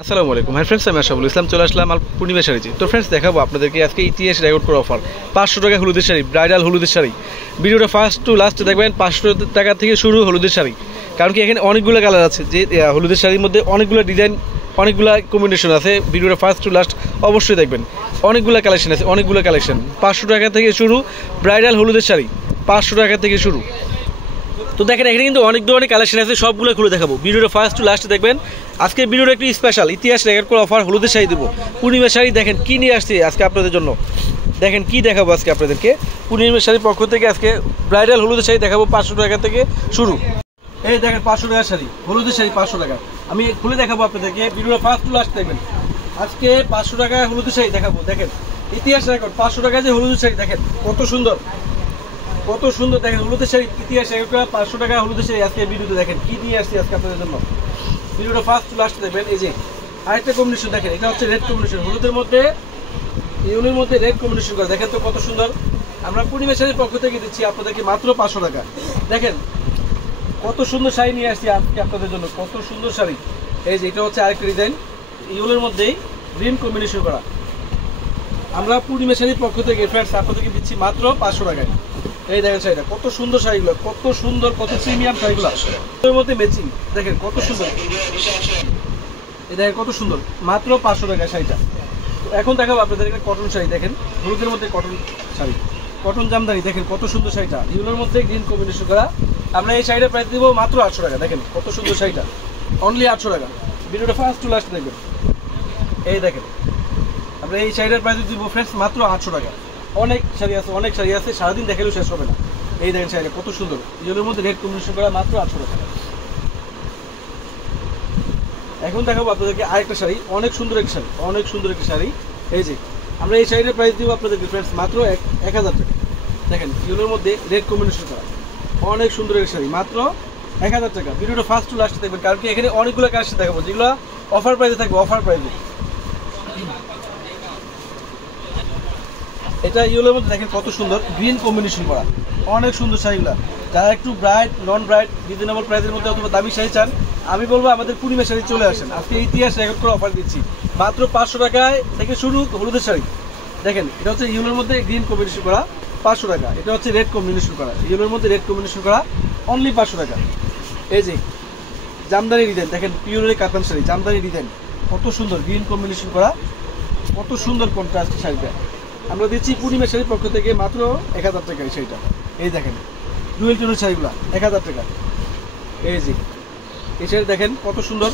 আসসালামু আলাইকুম hi friends, আমি আশাফুল ইসলাম চলে আসলাম পূর্ণিমা শাড়িতে। তো ফ্রেন্ডস, দেখাবো আপনাদেরকে আজকে ইতিহাস রেকর্ড করা অফার 500 টাকা হলুদের শাড়ি, ব্রাইডাল হলুদের শাড়ি। ভিডিওটা ফার্স্ট টু লাস্ট দেখবেন। 500 টাকা থেকে শুরু হলুদের শাড়ি, কারণ কি এখানে অনেকগুলো কালার আছে, যে হলুদের শাড়ির মধ্যে অনেকগুলো ডিজাইন, অনেকগুলো কম্বিনেশন আছে। ভিডিওটা ফার্স্ট টু লাস্ট অবশ্যই দেখবেন। অনেকগুলো কালেকশন আছে, অনেকগুলো কালেকশন। 500 টাকা থেকে শুরু ব্রাইডাল হলুদের শাড়ি, 500 টাকা থেকে শুরু। তো দেখেন এখানে কিন্তু অনেক ধরনের কালেকশন আছে, সবগুলো খুলে দেখাবো। ভিডিওটা ফার্স্ট টু লাস্ট দেখবেন। আজকে ভিডিওটা একটু স্পেশাল, ইতিহাস রেকর্ড করে অফার হলুদের শাড়ি দেবো, পূর্ণিমা শাড়ি। দেখেন কি নিয়ে আসছি আজকে আপনাদের জন্য, দেখেন কি দেখাবো আজকে আপনাদেরকে। পূর্ণিমা শাড়ির পক্ষ থেকে আজকে ব্রাইডাল হলুদের শাড়ি দেখাবো 500 টাকা থেকে শুরু। এই দেখেন 500 টাকার শাড়ি, হলুদের শাড়ি 500 টাকা। আমি খুলে দেখাবো আপনাদেরকে, ভিডিওটা ফার্স্ট টু লাস্ট দেখবেন। আজকে 500 টাকায় হলুদের শাড়ি দেখাবো। দেখেন ইতিহাস রেকর্ড 500 টাকায় যে হলুদের শাড়ি, দেখেন কত সুন্দর, কত সুন্দর। দেখেন হলুদের শাড়ি ইতিহাস রেকর্ড 500 টাকা হলুদের শাড়ি আজকে ভিডিওতে দেখেন কি নিয়ে আসছি আজকে আপনাদের জন্য। ভিডিওটা ফার্স্ট টু লাস্ট দেখবেন। এই যে আরেকটা কম্বিনেশন দেখেন, এটা হচ্ছে রেড কম্বিনেশন, হলুদের মধ্যে ইউনির মধ্যে রেড কম্বিনেশন করে। দেখেন তো কত সুন্দর। আমরা পূর্ণিমা শাড়ির পক্ষ থেকে দিচ্ছি আপনাদেরকে মাত্র 500 টাকা। দেখেন কত সুন্দর শাড়ি নিয়ে আসছি আজকে আপনাদের জন্য, কত সুন্দর শাড়ি। এই যে এটা হচ্ছে আরেকটা ডিজাইন, ইউলের মধ্যেই গ্রিন কম্বিনেশন করা। আমরা পূর্ণিমা শাড়ির পক্ষ থেকে ফ্রেন্ডস আপনাদেরকে দিচ্ছি মাত্র 500 টাকায়। এই দেখেন শাড়িটা কত সুন্দর, শাড়িগুলো কত সুন্দর, কত প্রিমিয়াম শাড়িগুলো, এর মধ্যে ম্যাচিং। দেখেন কত সুন্দর, এই দেখেন কত সুন্দর, মাত্র 500 টাকা শাড়িটা। তো এখন দেখাবো আপনাদের একটা কটন শাড়ি। দেখেন হলুদের মধ্যে কটন শাড়ি, কটন জামদানি। দেখেন কত সুন্দর শাড়িটা, ইউলোর মধ্যে গ্রিন কম্বিনেশন করা। আমরা এই শাড়িটা প্রাইস দিব মাত্র 800 টাকা। দেখেন কত সুন্দর শাড়িটা, অনলি 800 টাকা। ভিডিওটা ফার্স্ট টু লাস্ট দেখবেন। এই দেখেন আমরা এই শাড়িটার প্রাইস দিব ফ্রেন্ডস মাত্র 800 টাকা। অনেক শাড়ি আছে, অনেক শাড়ি আছে, সারাদিন দেখালেও শেষ হবে না। এই দেখেন শাড়িটা কত সুন্দর, ইয়েলোর মধ্যে রেড কম্বিনেশন করা, মাত্র 800 টাকা। এখন দেখাবো আপনাদেরকে আরেকটা শাড়ি, অনেক সুন্দর একটা শাড়ি, অনেক সুন্দর একটা শাড়ি। এই যে আমরা এই শাড়িটার প্রাইস দিব আপনাদেরকে ফ্রেন্ডস মাত্র 1000 টাকা। দেখেন ইয়েলোর মধ্যে রেড কম্বিনেশন করা, অনেক সুন্দর একটা শাড়ি, মাত্র 1000 টাকা। ভিডিওটা ফার্স্ট টু লাস্ট দেখবেন, কারণ কি এখানে অনেকগুলো কালেকশন দেখাবো যেগুলো অফার প্রাইসে থাকবে, অফার প্রাইসে। এটা ইয়েলোর মধ্যে দেখেন কত সুন্দর গ্রিন কম্বিনেশন করা, অনেক সুন্দর শাড়িগুলো। যারা একটু ব্রাইট নন ব্রাইট রিজনেবল প্রাইসের মধ্যে অথবা দামি শাড়ি চান, আমি বলবো আমাদের পূর্ণিমা শাড়ি চলে আসেন। আজকে ইতিহাস রেকর্ড করে অফার দিচ্ছি মাত্র 500 টাকায় থেকে শুরু হলুদের শাড়ি। দেখেন এটা হচ্ছে ইয়েলোর মধ্যে গ্রিন কম্বিনেশন করা, 500 টাকা। এটা হচ্ছে রেড কম্বিনেশন করা, ইয়েলোর মধ্যে রেড কম্বিনেশন করা, অনলি 500 টাকা। এই যে জামদানি ডিজাইন, দেখেন পিওরের কাতান শাড়ি, জামদানি ডিজাইন কত সুন্দর, গ্রিন কম্বিনেশন করা, কত সুন্দর কন্ট্রাস্ট শাড়িটা। আমরা দিচ্ছি পূর্ণিমা শাড়ির পক্ষ থেকে মাত্র 1000 টাকা এই শাড়িটা। এই দেখেন ডুয়েল টোনের শাড়িগুলো 1000 টাকা। এই যে এই শাড়ি দেখেন কত সুন্দর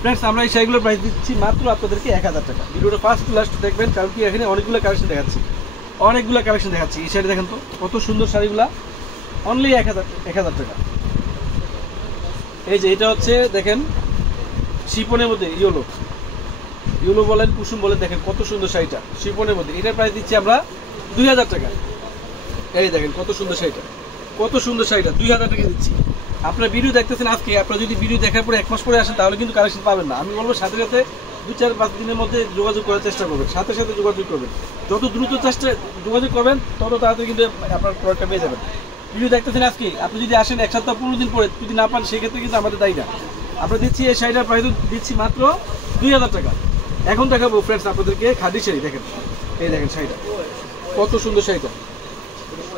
ফ্রেন্ডস। আমরা এই শাড়িগুলোর প্রাইস দিচ্ছি মাত্র আপনাদেরকে 1000 টাকা। ভিডিওটা ফার্স্ট টু লাস্ট দেখবেন, কারণ কি এখানে অনেকগুলো কালেকশন দেখাচ্ছি, অনেকগুলো কালেকশন দেখাচ্ছি। এই শাড়ি দেখেন তো কত সুন্দর শাড়িগুলো, অনলি 1000 টাকা। এই যে এটা হচ্ছে দেখেন শিপনের মধ্যে ইয়েলো, ইউলো বলেন কুসুম বলেন, দেখেন কত সুন্দর শাড়িটা শিফনের মধ্যে। এটার প্রাইস দিচ্ছি আমরা 2000 টাকা। এই দেখেন কত সুন্দর শাড়িটা, কত সুন্দর শাড়িটা 2000 টাকা দিচ্ছি। আপনারা ভিডিও দেখতেছেন আজকে, আপনারা যদি ভিডিও দেখার পরে 1 মাস পরে আসেন তাহলে কিন্তু কালেকশন পাবেন না। আমি বলবো সাথে সাথে 2-4-5 দিনের মধ্যে যোগাযোগ করার চেষ্টা করবেন, সাথে সাথে যোগাযোগ করবেন। যত দ্রুত যোগাযোগ করবেন তত তাড়াতাড়ি কিন্তু আপনার প্রোডাক্টটা পেয়ে যাবেন। ভিডিও দেখতেছেন আজকে, আপনি যদি আসেন 1 সপ্তাহ 15 দিন পরে যদি না পান, সেক্ষেত্রে কিন্তু আমাদের দায়ী না। আমরা দিচ্ছি এই শাড়িটার প্রাইস দিচ্ছি মাত্র 2000 টাকা। এখন দেখাবো ফ্রেন্ডস আপনাদেরকে খাদি শাড়ি। দেখেন এই দেখেন শাড়িটা কত সুন্দর, শাড়িটা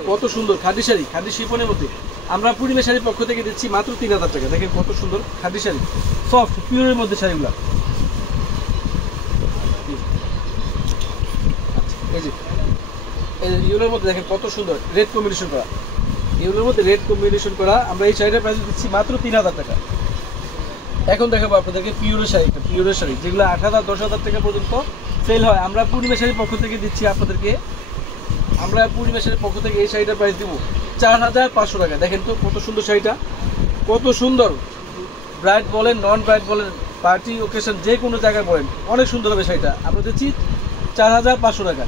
কত সুন্দর, খাদি শাড়ি, খাদি শিফনের মধ্যে। আমরা পূর্ণিমা শাড়ির পক্ষ থেকে দিচ্ছি মাত্র 3000 টাকা। দেখেন কত সুন্দর খাদি শাড়ি, সফট পিওরের মধ্যে শাড়িগুলা। এই যে ইউলোর মধ্যে দেখেন কত সুন্দর রেড কম্বিনেশন করা, ইউলোর মধ্যে রেড কম্বিনেশন করা। আমরা এই শাড়িটার প্রাইস দিচ্ছি মাত্র 3000 টাকা। এখন দেখাবো আপনাদেরকে পিওরের শাড়ি, পিওরের শাড়ি যেগুলো 8000-10,000 টাকা পর্যন্ত সেল হয়। আমরা পূর্ণিমা শাড়ির পক্ষ থেকে দিচ্ছি আপনাদেরকে, আমরা পূর্ণিমা শাড়ির পক্ষ থেকে এই শাড়িটার প্রাইস দিব 4500 টাকা। দেখেন তো কত সুন্দর শাড়িটা, কত সুন্দর। ব্রাইট বলেন নন ব্রাইট বলেন, পার্টি ওকেশন যে কোনো জায়গায় বলেন, অনেক সুন্দর হবে শাড়িটা। আমরা দিচ্ছি 4500 টাকা,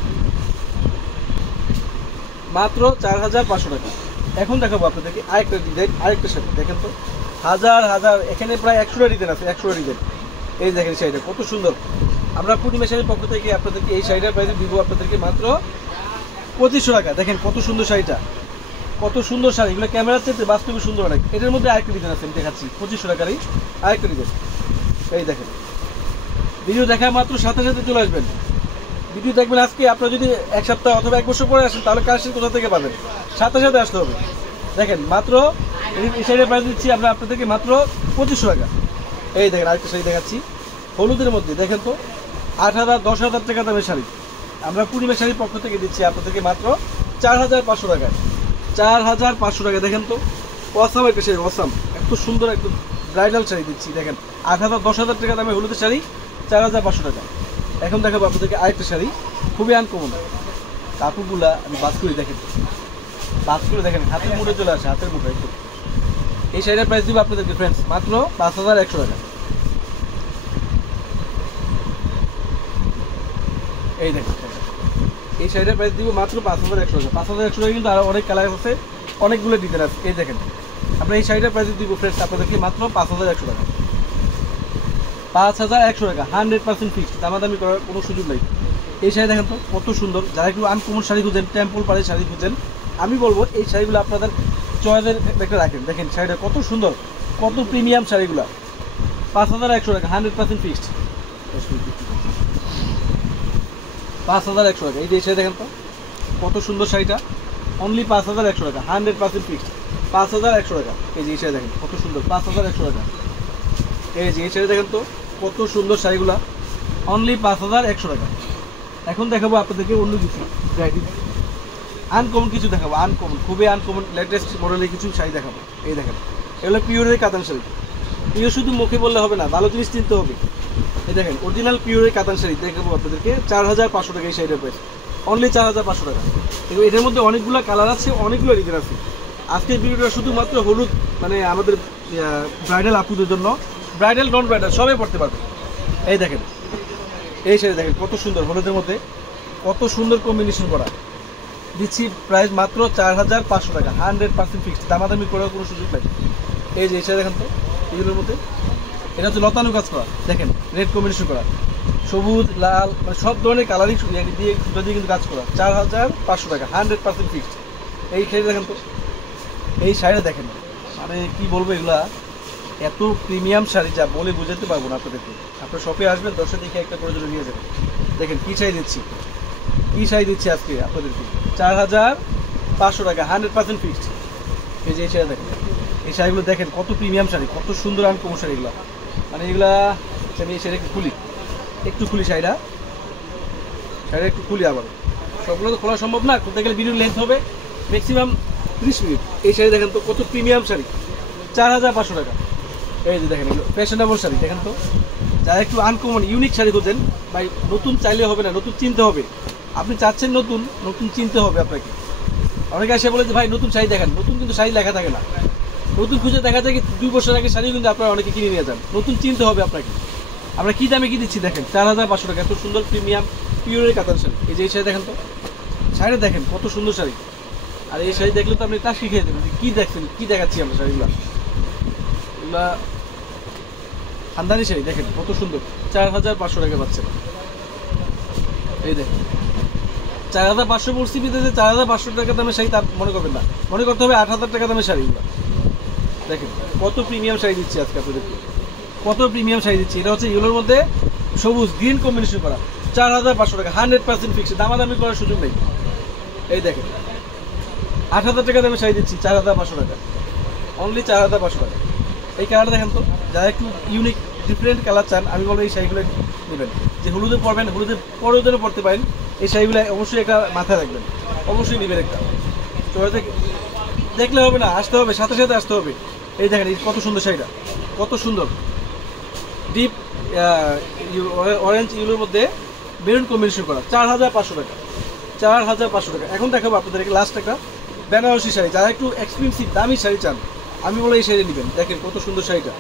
মাত্র 4500 টাকা। এখন দেখাবো আপনাদেরকে আরেকটা ডিজাইন, আরেকটা শাড়ি। দেখেন তো হাজার এখানে প্রায় 100টা ডিজাইন আছে, 100টা ডিজাইন। এই দেখেন শাড়িটা কত সুন্দর। আমরা পূর্ণিমা শাড়ির পক্ষ থেকে আপনাদেরকে এই শাড়িটার প্রাইস দিব আপনাদেরকে মাত্র 2500 টাকা। দেখেন কত সুন্দর শাড়িটা, কত সুন্দর শাড়ি, এগুলো ক্যামেরার চেয়ে বাস্তবে সুন্দর অনেক। এটার মধ্যে আরেকটা ডিজাইন আছে, আমি দেখাচ্ছি 2500 টাকারই আরেকটা ডিজাইন। এই দেখেন ভিডিও দেখার মাত্র সাথে সাথে চলে আসবেন। ভিডিও দেখবেন আজকে, আপনারা যদি এক সপ্তাহ অথবা এক বছর পরে আসেন তাহলে কালেকশন কোথা থেকে পাবেন? সাথে সাথে আসতে হবে। দেখেন মাত্র এই শাড়ির প্রাইস দিচ্ছি আমরা আপনাদেরকে মাত্র 2500 টাকা। এই দেখেন আরেকটা শাড়ি দেখাচ্ছি হলুদের মধ্যে, দেখেন তো 8,000 10,000 টাকা দামের শাড়ি আমরা পূর্ণিমা শাড়ির পক্ষ থেকে দিচ্ছি আপনাদেরকে মাত্র 4,500 টাকায়। 4,500 টাকা। দেখেন তো অসাম একটা শাড়ি, অসাম, এত সুন্দর একদম ব্রাইডাল শাড়ি দিচ্ছি। দেখেন 8,000 10,000 টাকা দামে হলুদের শাড়ি 4,500 টাকা। এখন দেখাবো আপনাদেরকে আরেকটা শাড়ি, খুবই আনকমন। কাপড়গুলা আমি বাস করি, দেখেন বাস করে দেখেন, হাতের মুঠে চলে আসে, হাতের মুঠে একটু। এই শাড়িটার প্রাইস দিব আপনাদেরকে ফ্রেন্ডস মাত্র 5,100 টাকা। এই দেখেন এই শাড়িটার প্রাইস দিব মাত্র 5,100 টাকা। 5,100 টাকা কিন্তু আরও অনেক কালার আছে, অনেকগুলো ডিজাইন আছে। এই দেখেন আমরা এই শাড়িটার প্রাইস দিব ফ্রেন্ডস আপনাদেরকে মাত্র 5,100 টাকা। 5,100 টাকা 100% ফিক্সড, দামাদামি করার কোনো সুযোগ নেই। এই শাড়ি দেখেন তো কত সুন্দর। যারা একটু আনকমন শাড়ি খুঁজেন, টেম্পল পাড়ের শাড়ি খুঁজেন, আমি বলবো এই শাড়িগুলো আপনাদের চয়েসের একটা রাখেন। দেখেন শাড়িটা কত সুন্দর, কত প্রিমিয়াম শাড়িগুলো। 5,100 টাকা 100% ফিক্সড। 5,100 টাকা। এই যে শাড়ি দেখেন তো কত সুন্দর শাড়িটা, অনলি 5,100 টাকা 100% ফিক্সড। 5,100 টাকা। এই যে এই শাড়ি দেখেন কত সুন্দর, 5,100 টাকা। এই যে এই শাড়ি দেখেন তো কত সুন্দর শাড়িগুলা, অনলি 5,100 টাকা। এখন দেখাবো আপনাদেরকে অন্য কিছু আনকমন কিছু দেখাবো, আনকমন, খুবই আনকমন লেটেস্ট মডেলের কিছু শাড়ি দেখাবো। এই দেখেন এগুলো পিওরের কাতান শাড়ি। পিওর শুধু মুখে বললে হবে না, ভালো জিনিস চিনতে হবে। এই দেখেন অরিজিনাল পিওরের কাতান শাড়ি দেখাবো আপনাদেরকে 4,500 টাকা। এই শাড়িটার প্রাইস অনলি 4,500 টাকা। এবং এটার মধ্যে অনেকগুলো কালার আছে, অনেকগুলো ডিজাইন আছে। আজকের ভিডিওটা শুধুমাত্র হলুদ, মানে আমাদের ব্রাইডাল আপুদের জন্য, ব্রাইডাল নন ব্রাইডাল সবাই পড়তে পারবে। এই দেখেন এই শাড়ি দেখেন কত সুন্দর, হলুদের মধ্যে কত সুন্দর কম্বিনেশন করা। দিচ্ছি প্রাইস মাত্র 4,500 টাকা 100% ফিক্সড, দামাদামি করার কোনো সুযোগ নেই। এই যে এই শাড়ি দেখেন তো এগুলোর মধ্যে, এটা হচ্ছে লতানো কাজ করা, দেখেন রেড কম্বিনেশন করা, সবুজ লাল, মানে সব ধরনের কালারিং দিয়ে সুতা দিয়ে কিন্তু কাজ করা। 4,500 টাকা 100% ফিক্সড। এই শাড়ি দেখেন তো, এই শাড়িটা দেখেন, মানে কি বলবো, এগুলা এত প্রিমিয়াম শাড়ি যা বলে বোঝাতে পারবো না আপনাদেরকে। আপনার শপে আসবেন, দর্শক দেখে একটা করে জন্য নিয়ে যাবেন। দেখেন কী শাড়ি দিচ্ছি, কী শাড়ি দিচ্ছি আজকে আপনাদেরকে 4,500 টাকা 100% ফিক্সড। এই যে এই শাড়ি দেখেন, এই শাড়িগুলো দেখেন কত প্রিমিয়াম শাড়ি, কত সুন্দর আনকমন শাড়িগুলো। মানে এগুলা আমি এই শাড়ি একটু খুলি শাড়িটা একটু খুলি, আবার সবগুলো তো খোলা সম্ভব না, খুলতে গেলে ভিডিও লেন্থ হবে ম্যাক্সিমাম 30 মিনিট। এই শাড়ি দেখেন তো কত প্রিমিয়াম শাড়ি, 4,500 টাকা। এই যে দেখেন এগুলো ফ্যাশনেবল শাড়ি, দেখেন তো যারা একটু আনকমন ইউনিক শাড়ি খুঁজেন, ভাই নতুন চাইলে হবে না, নতুন চিনতে হবে। আপনি চাচ্ছেন নতুন, নতুন চিনতে হবে আপনাকে। অনেকে এসে বলে যে ভাই নতুন শাড়ি দেখান, নতুন কিন্তু শাড়ি লেখা থাকে না। নতুন খুঁজে দেখা যায় কি 2 বছর আগে শাড়ি কিন্তু আপনারা অনেকে কিনে নিয়ে যান। নতুন চিনতে হবে আপনাকে। আমরা কী দামে কি দিচ্ছি দেখেন, 4,500 টাকা, এত সুন্দর প্রিমিয়াম পিওরের কাতান শাড়ি। এই যে এই শাড়ি দেখেন তো, শাড়িটা দেখেন কত সুন্দর শাড়ি। আর এই শাড়ি দেখলে তো আপনি তা শিখিয়ে দেবেন কী দেখছেন, কী দেখাচ্ছি আমরা শাড়িগুলো। এগুলা খানদানি শাড়ি দেখেন কত সুন্দর, 4,500 টাকা পাচ্ছেন। এই দেখেন 4,500 পড়ছি বিদেশে, 4,500 টাকা দামের শাড়ি তা মনে করবেন না, মনে করতে হবে 8,000 টাকা দামের শাড়িগুলো। দেখেন কত প্রিমিয়াম শাড়ি দিচ্ছি আজকে আপনাদেরকে, কত প্রিমিয়াম শাড়ি দিচ্ছি। এটা হচ্ছে ইউলোর মধ্যে সবুজ গ্রিন কম্বিনেশন করা, 4,500 টাকা 100% ফিক্সড, দামাদামি করার সুযোগ নেই। এই দেখেন 8,000 টাকা দামের শাড়ি দিচ্ছি 4,500 টাকা, অনলি 4,500 টাকা। এই কালারটা দেখেন তো, যারা একটু ইউনিক ডিফারেন্ট কালার চান, আমি বলবো এই শাড়িগুলো নেবেন। যে হলুদে পরবেন, হলুদে পরেও যেন পরতে পারেন, এই শাড়িগুলো অবশ্যই একটা মাথায় রাখবেন, অবশ্যই নেবেন একটা। তো দেখলে হবে না, আসতে হবে, সাথে সাথে আসতে হবে। এই দেখেন এই কত সুন্দর শাড়িটা, কত সুন্দর ডিপ অরেঞ্জ ইউলোর মধ্যে মেরুন কম্বিনেশন করা, 4,500 টাকা 4,500 টাকা। এখন দেখাবো আপনাদেরকে লাস্ট একটা বেনারসি শাড়ি। যারা একটু এক্সপেন্সিভ দামি শাড়ি চান, আমি বলে এই শাড়ি নেবেন। দেখেন কত সুন্দর শাড়িটা,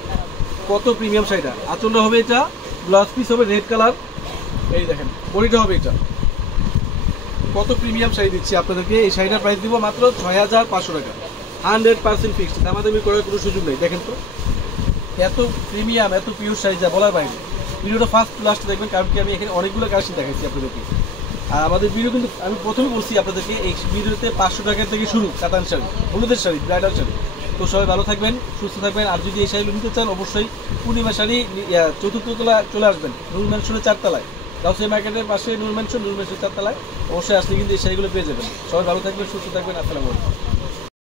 কত প্রিমিয়াম শাড়িটা। আঁচলটা হবে এটা, ব্লাউজ পিস হবে রেড কালার। এই দেখেন বডিটা হবে এটা, কত প্রিমিয়াম শাড়ি দিচ্ছি আপনাদেরকে। এই শাড়িটার প্রাইস দিব মাত্র 6,500 টাকা 100% ফিক্সড, দামাদামি করার কোনো সুযোগ নেই। দেখেন তো এত প্রিমিয়াম, এত পিওর শাড়ি যা বলার বাইরে। ভিডিওটা ফার্স্ট লাস্ট দেখবেন, কারণ কি আমি এখানে অনেকগুলো কালেকশন দেখাচ্ছি আপনাদেরকে। আর আমাদের ভিডিও কিন্তু আমি প্রথমে বলছি আপনাদেরকে, এই ভিডিওতে 500 টাকার থেকে শুরু কাতান শাড়ি, হলুদের শাড়ি, ব্রাইডাল শাড়ি। তো তো সবাই ভালো থাকবেন, সুস্থ থাকবেন। আর যদি এই শাড়িগুলো নিতে চান অবশ্যই পূর্ণিমা শাড়ি চতুর্থ তলা চলে আসবেন, নূর ম্যানশনের 4 তলায়, গাউসিয়া মার্কেটের পাশে নূর ম্যানশন 4 তলায়। অবশ্যই আসলে কিন্তু এই শাড়িগুলো পেয়ে যাবেন। সবাই ভালো থাকবেন, সুস্থ থাকবেন। আসসালামু আলাইকুম।